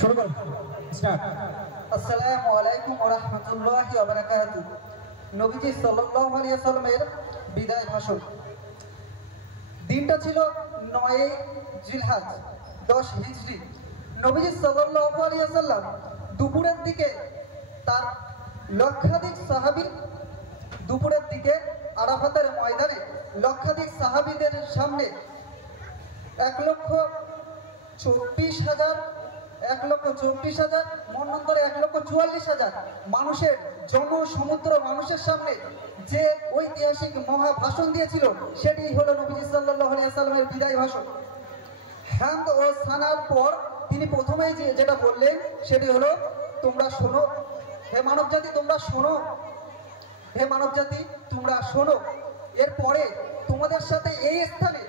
শুরু করুন, স্টার্ট। আসসালামু আলাইকুম ওয়া রাহমাতুল্লাহি ওয়া বারাকাতুহু। নবীজি সাল্লাল্লাহু আলাইহি ওয়াসাল্লামের বিদায় ভাষণ। দিনটা ছিল 9 জিলহজ 10 হিজরি। নবীজি সাল্লাল্লাহু আলাইহি ওয়াসাল্লাম দুপুরের দিকে তার লক্ষাধিক সাহাবী দুপুরের দিকে আরাফাতের ময়দানে লক্ষাধিক সাহাবীদের সামনে 1,24,000 মন্বন্তরে 1,44,000 মানুষের জনসমুদ্র মানুষের সামনে যে ঐতিহাসিক মহা ভাষণ দিয়েছিল, সেটি হলো নবীজি সাল্লাল্লাহু আলাইহি ওয়াসাল্লামের বিদায় ভাষণ। হামদ ও সানার পর তিনি প্রথমেই যেটা বললেন সেটি হলো, তোমরা শোনো হে মানবজাতি, তোমরা শোনো হে মানবজাতি, তোমরা শোনো। এরপরে তোমাদের সাথে এই স্থানে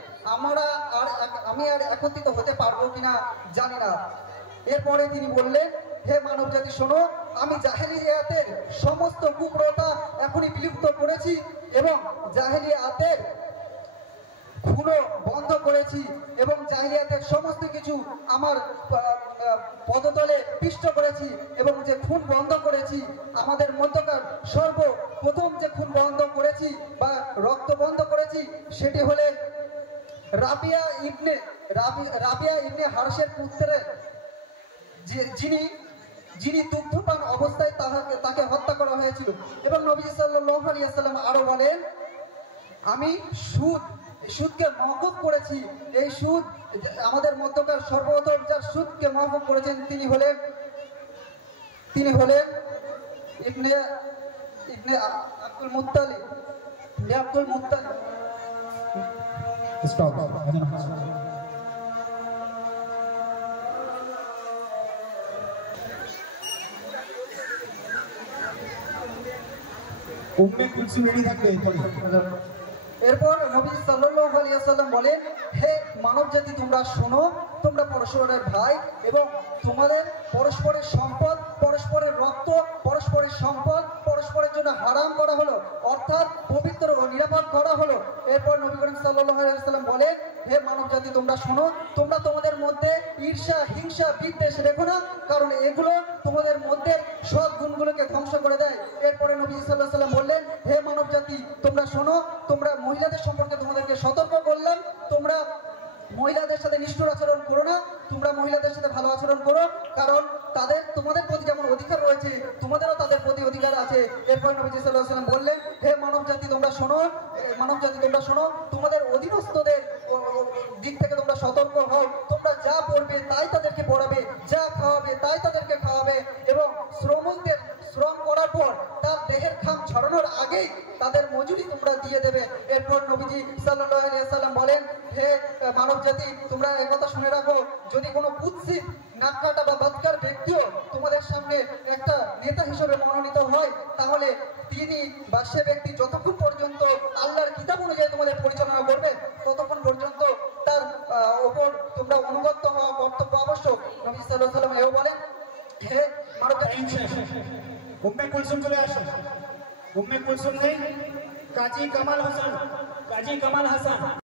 আমি আর একত্রিত হতে পারবো কিনা জানি না। এরপরে তিনি বললেন, হে মানবজাতি শোনো, আমি জাহেলিয়াতের সমস্ত কুপ্রথা এখনই বিলুপ্ত করেছি এবং জাহেলিয়াতের খুনও বন্ধ করেছি এবং জাহেলিয়াতের সমস্ত কিছু আমার পদতলে পিষ্ট করেছি এবং যে খুন বন্ধ করেছি, আমাদের মধ্যকার সর্বপ্রথম যে খুন বন্ধ করেছি বা রক্ত বন্ধ করেছি সেটি হলে রাবিয়া ইবনে হারসের পুত্রের যিনি দুগ্ধপান অবস্থায় তাকে হত্যা করা হয়েছিল। এবং নবী সাল্লাল্লাহু আলাইহি ওয়াসাল্লাম আরো বলেন, আমি সুদকে মওকুফ করেছি। এই সুদ আমাদের মধ্যকার সর্বপ্রথম যার সুদকে মওকুফ করেছেন তিনি হলেন ইবনে আব্দুল মুত্তালিব। স্টপ। উম্মে কুলসুম রেডি থাকবে। এরপর নবী সাল্লাল্লাহু আলাইহি ওয়াসাল্লাম বলেন, হে মানবজাতি তোমরা শোনো, তোমরা পরস্পরের ভাই এবং তোমাদের পরস্পরের সম্পদ, পরস্পরের রক্ত, পরস্পরের সম্পদ পরস্পরের জন্য হারাম করা হলো, অর্থাৎ পবিত্র ও নিরাপদ করা হলো। এরপর নবী করিম সাল্লাল্লাহু আলাইহি ওয়াসাল্লাম বলেন, হে মানবজাতি তোমরা শোনো, তোমরা তোমাদের মধ্যে ঈর্ষা, হিংসা, বিদ্বেষ রেখো না, কারণ এগুলো তোমাদের মধ্যে সৎ গুণগুলোকে ধ্বংস করে দেয়। এরপরে নবী সাল্লাল্লাহু আলাইহি ওয়াসাল্লাম বললেন, হে মানবজাতি তোমরা শোনো, তোমরা মহিলাদের সম্পর্কে তোমাদেরকে সতর্ক করলাম, তোমরা মহিলাদের সাথে নিষ্ঠুর আচরণ করো না, তোমরা মহিলাদের সাথে ভালো আচরণ করো, কারণ তোমাদের প্রতি যেমন অধিকার রয়েছে তোমাদেরও তাদের প্রতি অধিকার আছে। এরপর নবী সাল্লাল্লাহু আলাইহি ওয়াসাল্লাম বললেন, হে মানবজাতি তোমরা শোনো, তোমাদের অধীনস্থদের দিক থেকে তোমরা সতর্ক হও, তোমরা যা পড়বে তাই তাদেরকে পড়াবে, যা খাওয়াবে তাই তাদেরকে খাওয়াবে এবং শ্রমিকদের শ্রম করার পর তার দেহের ঘাম ঝরানোর আগেই তাদের মজুরি তোমরা দিয়ে দেবে। এরপর নবীজি সাল্লাল্লাহু আলাইহি ওয়াসাল্লাম বলেন, হে মানবজাতি তোমরা একথা শুনে রাখো, যদি কোনো কুৎসিত নাককাটা বা বদকার ব্যক্তিও তোমাদের সামনে একটা নেতা হিসেবে মনোনীত হয়, তাহলে তিনি বা সে ব্যক্তি যতক্ষণ পর্যন্ত আল্লাহর কিতাব অনুযায়ী তোমাদের পরিচালনা করবে ততক্ষণ পর্যন্ত তার ওপর তোমরা অনুগত হওয়া কর্তব্য আবশ্যক। নবী সাল্লাল্লাহু আলাইহি ওয়াসাল্লাম এও বলেন, হে মানবজাতি উম্মে কুলসুম চলে আসো। উম্মে কুলসুম নেই, কাজী কামাল হাসান।